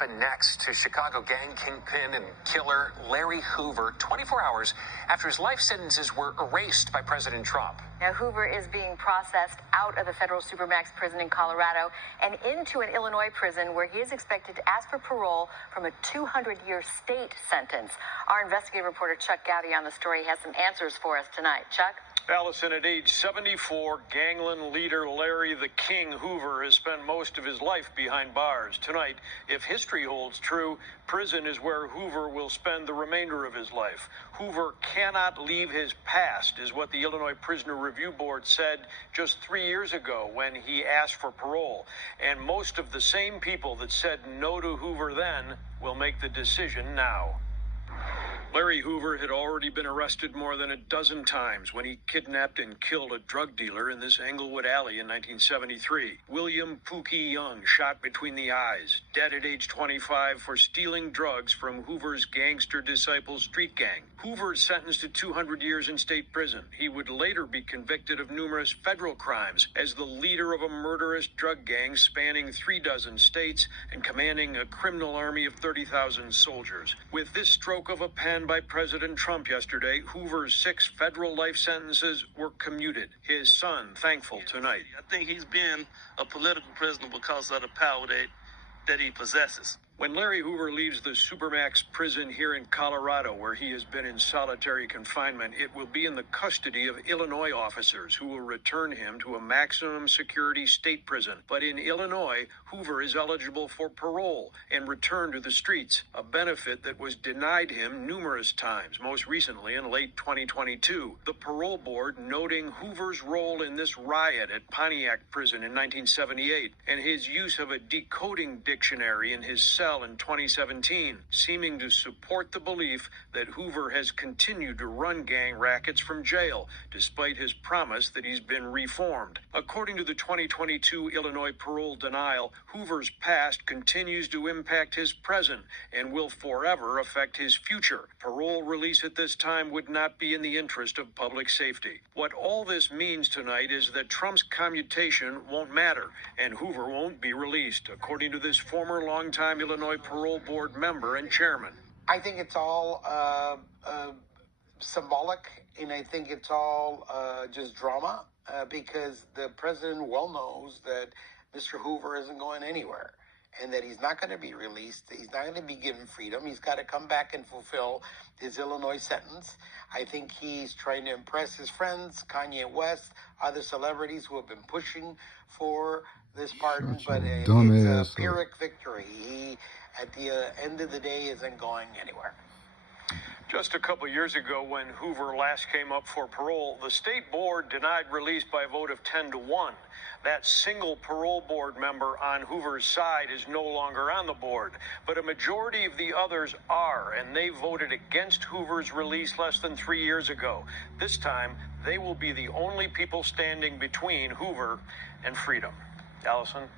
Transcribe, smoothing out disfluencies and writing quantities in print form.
happened next to Chicago gang kingpin and killer Larry Hoover 24 hours after his life sentences were erased by President Trump. Now, Hoover is being processed out of a federal supermax prison in Colorado and into an Illinois prison where he is expected to ask for parole from a 200-year state sentence. Our investigative reporter Chuck Gowdy on the story has some answers for us tonight. Chuck? Allison, at age 74, gangland leader Larry the King Hoover has spent most of his life behind bars. Tonight, if history holds true, prison is where Hoover will spend the remainder of his life. Hoover cannot leave his past, is what the Illinois Prisoner Review Board said just 3 years ago when he asked for parole. And most of the same people that said no to Hoover then will make the decision now. Larry Hoover had already been arrested more than a dozen times when he kidnapped and killed a drug dealer in this Englewood alley in 1973. William Pookie Young shot between the eyes, dead at age 25 for stealing drugs from Hoover's gangster disciple street gang. Hoover sentenced to 200 years in state prison. He would later be convicted of numerous federal crimes as the leader of a murderous drug gang spanning 36 states and commanding a criminal army of 30,000 soldiers. With this stroke of a pen by President Trump yesterday, Hoover's 6 federal life sentences were commuted. His son thankful tonight. I think he's been a political prisoner because of the power that he possesses. When Larry Hoover leaves the Supermax prison here in Colorado, where he has been in solitary confinement, it will be in the custody of Illinois officers who will return him to a maximum security state prison. But in Illinois, Hoover is eligible for parole and return to the streets, a benefit that was denied him numerous times, most recently in late 2022. The parole board noting Hoover's role in this riot at Pontiac Prison in 1978 and his use of a decoding dictionary in his cell in 2017, seeming to support the belief that Hoover has continued to run gang rackets from jail, despite his promise that he's been reformed. According to the 2022 Illinois parole denial, Hoover's past continues to impact his present and will forever affect his future. Parole release at this time would not be in the interest of public safety. What all this means tonight is that Trump's commutation won't matter, and Hoover won't be released, according to this former longtime Illinois Parole Board member and chairman. I think it's all symbolic, and I think it's all just drama because the president well knows that Mr. Hoover isn't going anywhere and that he's not going to be released. He's not going to be given freedom. He's got to come back and fulfill his Illinois sentence. I think he's trying to impress his friends, Kanye West, other celebrities who have been pushing for this pardon, but it's a Pyrrhic victory. He, at the end of the day, isn't going anywhere. Just a couple years ago, when Hoover last came up for parole, the state board denied release by a vote of 10-1. That single parole board member on Hoover's side is no longer on the board, but a majority of the others are, and they voted against Hoover's release less than 3 years ago. This time, they will be the only people standing between Hoover and freedom. Allison?